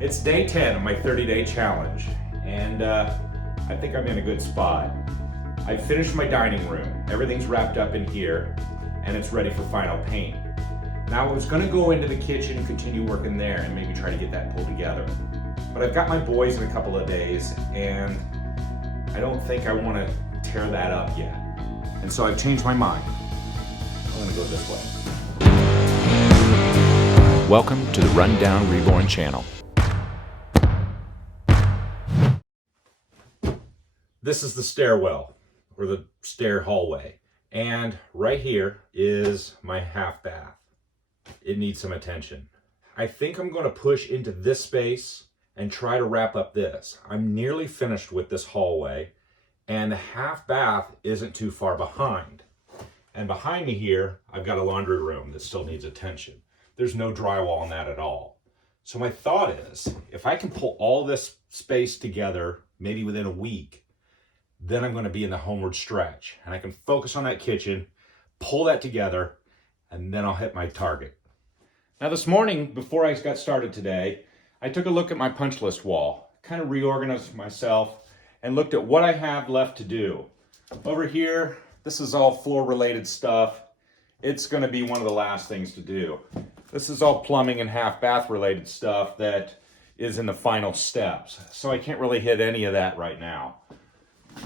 It's day 10 of my 30-day challenge, and I think I'm in a good spot. I've finished my dining room. Everything's wrapped up in here, and it's ready for final paint. Now I was gonna go into the kitchen and continue working there and maybe try to get that pulled together. But I've got my boys in a couple of days, and I don't think I wanna tear that up yet. And so I've changed my mind. I'm gonna go this way. Welcome to the Rundown Reborn channel. This is the stairwell, or the stair hallway. And right here is my half bath. It needs some attention. I think I'm gonna push into this space and try to wrap up this. I'm nearly finished with this hallway, and the half bath isn't too far behind. And behind me here, I've got a laundry room that still needs attention. There's no drywall on that at all. So my thought is, if I can pull all this space together, maybe within a week, then I'm gonna be in the homeward stretch, and I can focus on that kitchen, pull that together, and then I'll hit my target. Now this morning, before I got started today, I took a look at my punch list wall, kind of reorganized myself, and looked at what I have left to do. Over here, this is all floor related stuff. It's gonna be one of the last things to do. This is all plumbing and half bath related stuff that is in the final steps. So I can't really hit any of that right now.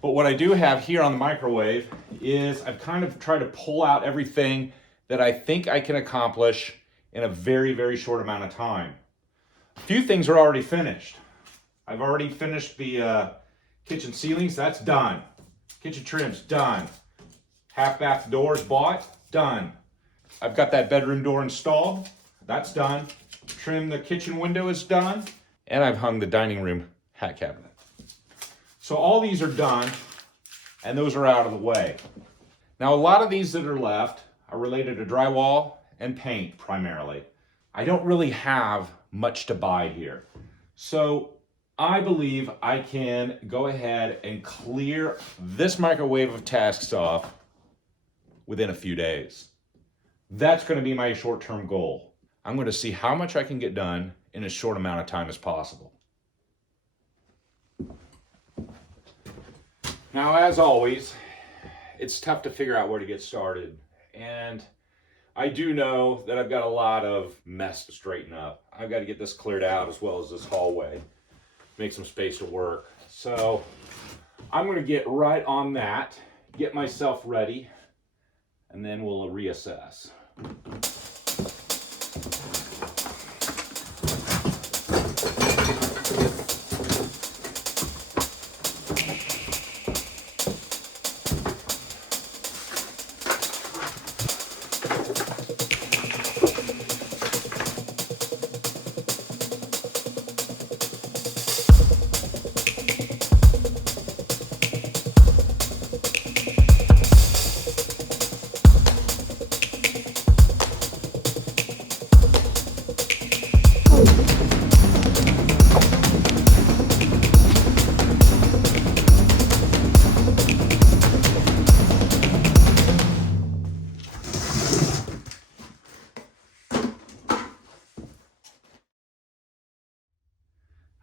But what I do have here on the microwave is I've kind of tried to pull out everything that I think I can accomplish in a very, very short amount of time. A few things are already finished. I've already finished the kitchen ceilings, that's done. Kitchen trims, done. Half bath doors bought, done. I've got that bedroom door installed, that's done. Trim the kitchen window is done. And I've hung the dining room hat cabinet. So all these are done, and those are out of the way. Now a lot of these that are left are related to drywall and paint primarily. I don't really have much to buy here. So I believe I can go ahead and clear this microwave of tasks off within a few days. That's going to be my short-term goal. I'm going to see how much I can get done in as short amount of time as possible. Now, as always, it's tough to figure out where to get started. And I do know that I've got a lot of mess to straighten up. I've got to get this cleared out as well as this hallway, make some space to work. So I'm going to get right on that, get myself ready, and then we'll reassess.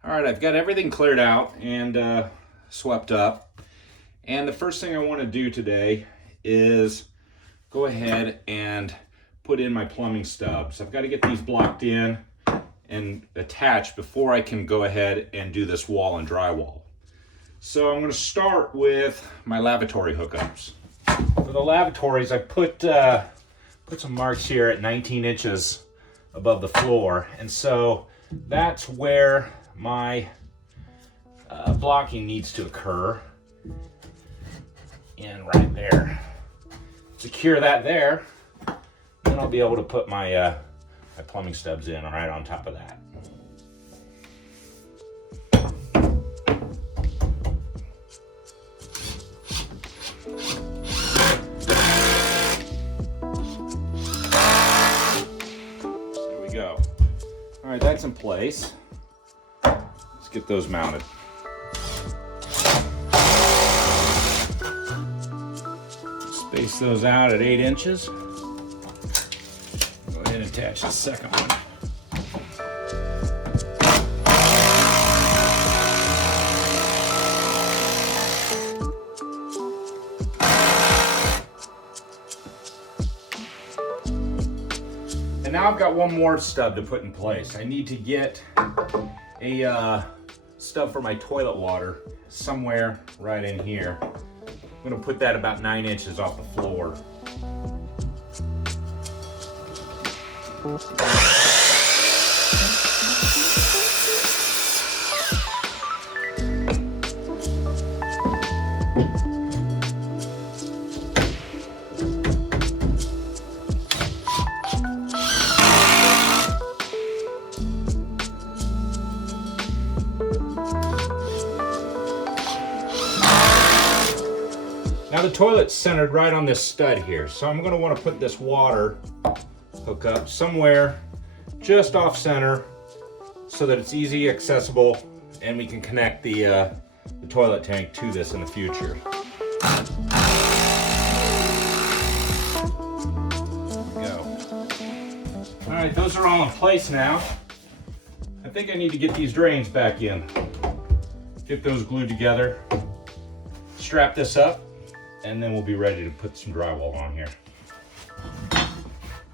All right, I've got everything cleared out and swept up. And the first thing I want to do today is go ahead and put in my plumbing stubs. I've got to get these blocked in and attached before I can go ahead and do this wall and drywall. So I'm going to start with my lavatory hookups. For the lavatories, I put some marks here at 19 inches above the floor. And so that's where my blocking needs to occur, and right there. Secure that there, then I'll be able to put my my plumbing stubs in right on top of that. There we go. All right, that's in place. Get those mounted. Space those out at 8 inches. Go ahead and attach the second one. now I've got one more stub to put in place. I need to get a stub for my toilet water somewhere right in here. I'm gonna put that about 9 inches off the floor. Now the toilet's centered right on this stud here, so I'm going to want to put this water hookup somewhere just off center so that it's easy accessible and we can connect the toilet tank to this in the future. There we go. All right, those are all in place now. I think I need to get these drains back in. Get those glued together. Strap this up, and then we'll be ready to put some drywall on here.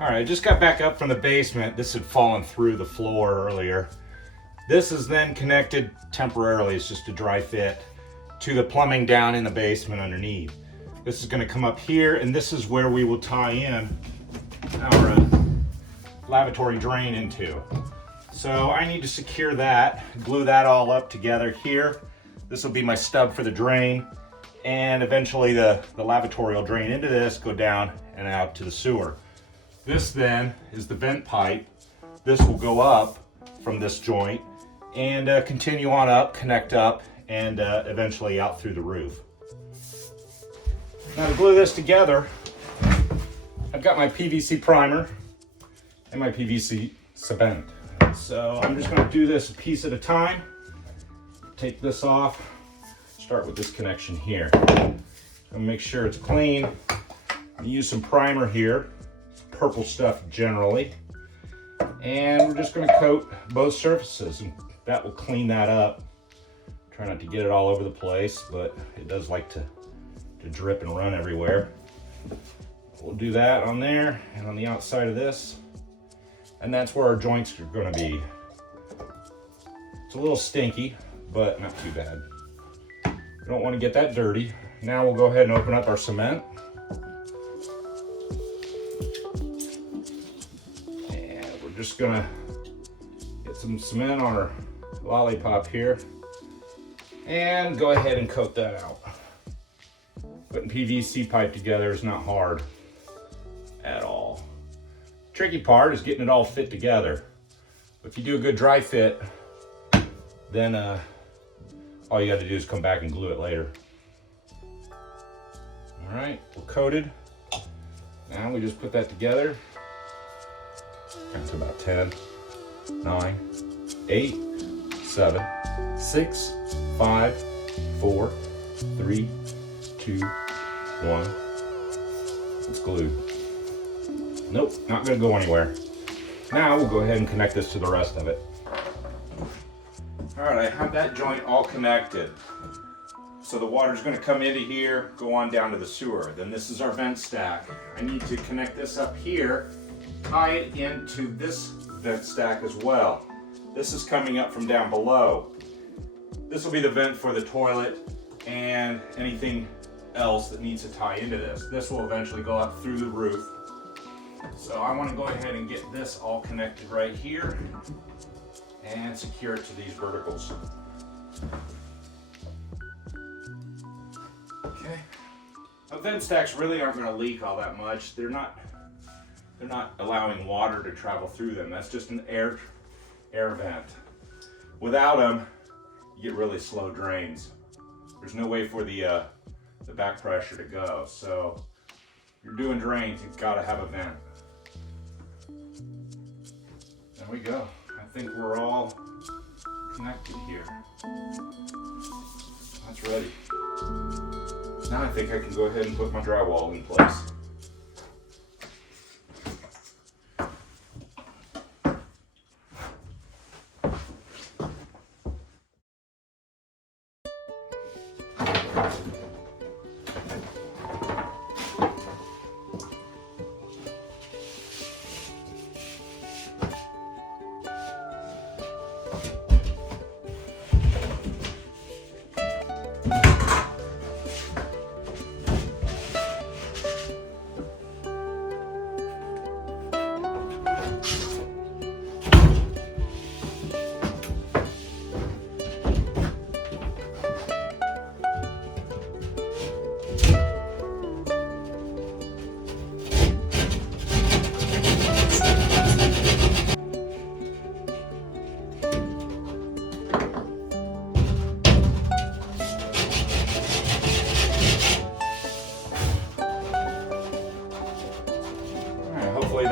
All right, I just got back up from the basement. This had fallen through the floor earlier. This is then connected temporarily, it's just a dry fit, to the plumbing down in the basement underneath. This is gonna come up here, and this is where we will tie in our lavatory drain into. So I need to secure that, glue that all up together here. This will be my stub for the drain. And eventually the lavatory will drain into this, go down and out to the sewer. This then is the vent pipe. This will go up from this joint and continue on up, connect up, and eventually out through the roof. Now to glue this together, I've got my PVC primer and my PVC cement. So I'm just going to do this a piece at a time. Take this off. Start with this connection here. And make sure it's clean. Use some primer here, purple stuff generally. And we're just going to coat both surfaces, and that will clean that up. Try not to get it all over the place, but it does like to drip and run everywhere. We'll do that on there and on the outside of this. And that's where our joints are going to be. It's a little stinky, but not too bad. We don't want to get that dirty. Now we'll go ahead and open up our cement. And we're just gonna get some cement on our lollipop here and go ahead and coat that out. Putting PVC pipe together is not hard at all. Tricky part is getting it all fit together. If you do a good dry fit, then all you got to do is come back and glue it later. All right, we're coated. Now we just put that together. Count to about 10, 9, 8, 7, 6, 5, 4, 3, 2, 1. It's glued. Nope, not gonna go anywhere. Now we'll go ahead and connect this to the rest of it. All right, I have that joint all connected. So the water's gonna come into here, go on down to the sewer. Then this is our vent stack. I need to connect this up here, tie it into this vent stack as well. This is coming up from down below. This will be the vent for the toilet and anything else that needs to tie into this. This will eventually go up through the roof. So I want to go ahead and get this all connected right here and secure it to these verticals. Okay. Now, vent stacks really aren't going to leak all that much. They're not allowing water to travel through them. That's just an air vent. Without them, you get really slow drains. There's no way for the back pressure to go. So if you're doing drains, you've got to have a vent. There we go. I think we're all connected here. That's ready. Now I think I can go ahead and put my drywall in place.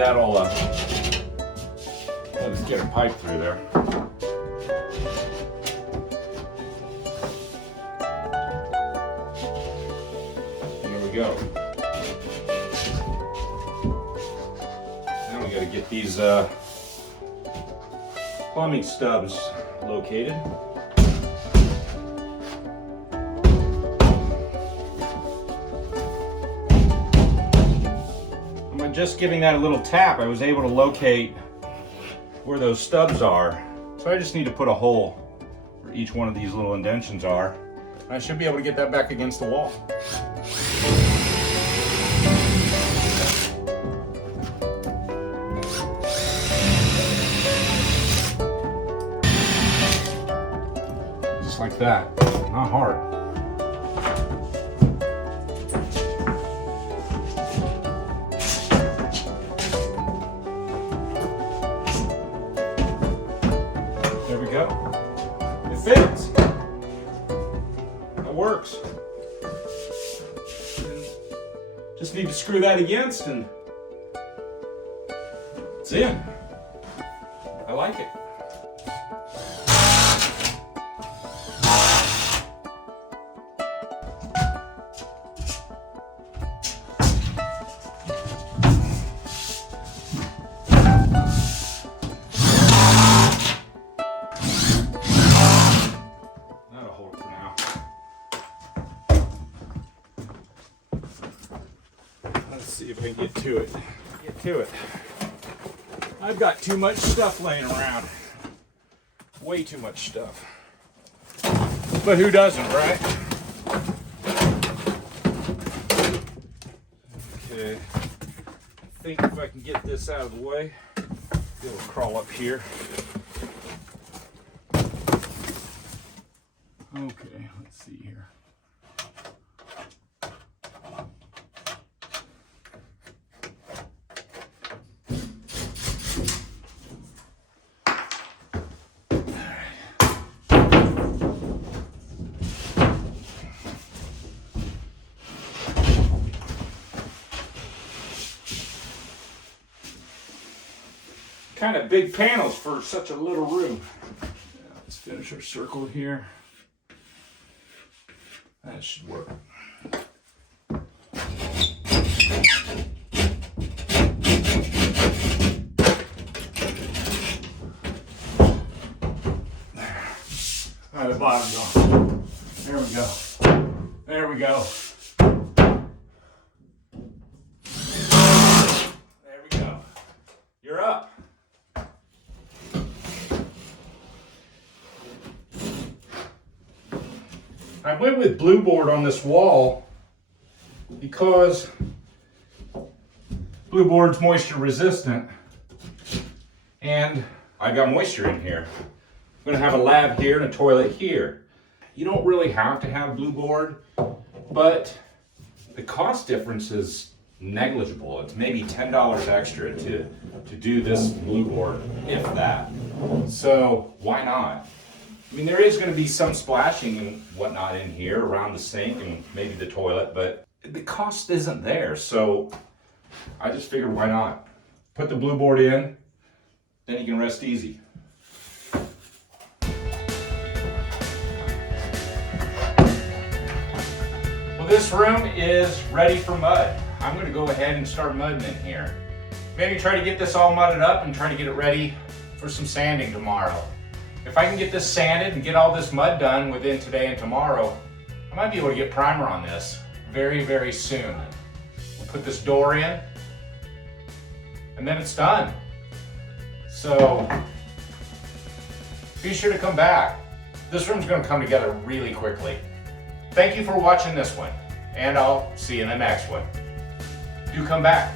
that all up. Let's get a pipe through there. There we go. Now we got to get these plumbing stubs located. By just giving that a little tap, I was able to locate where those stubs are. So I just need to put a hole where each one of these little indentions are. I should be able to get that back against the wall. Just like that, not hard. There we go. It fits. That works. Just need to screw that against and it's in. I like it. That'll hold it for now. Let's see if I can get to it. I've got too much stuff laying around. Way too much stuff. But who doesn't, right? Okay. I think if I can get this out of the way, it'll crawl up here. Okay, let's see here. Kind of big panels for such a little room. Yeah, let's finish our circle here. That should work. All right, the bottom's on. There we go. There we go. There we go. You're up. I went with blue board on this wall because blue board's moisture resistant and I got moisture in here. I'm gonna have a lab here and a toilet here. You don't really have to have blue board, but the cost difference is negligible. It's maybe $10 extra to do this blue board, if that. So why not? I mean, there is going to be some splashing and whatnot in here around the sink and maybe the toilet, but the cost isn't there. So I just figured, why not? Put the blue board in, then you can rest easy. Well, this room is ready for mud. I'm going to go ahead and start mudding in here. Maybe try to get this all mudded up and try to get it ready for some sanding tomorrow. If I can get this sanded and get all this mud done within today and tomorrow, I might be able to get primer on this very, very soon. We'll put this door in, and then it's done. So be sure to come back. This room's going to come together really quickly. Thank you for watching this one, and I'll see you in the next one. Do come back.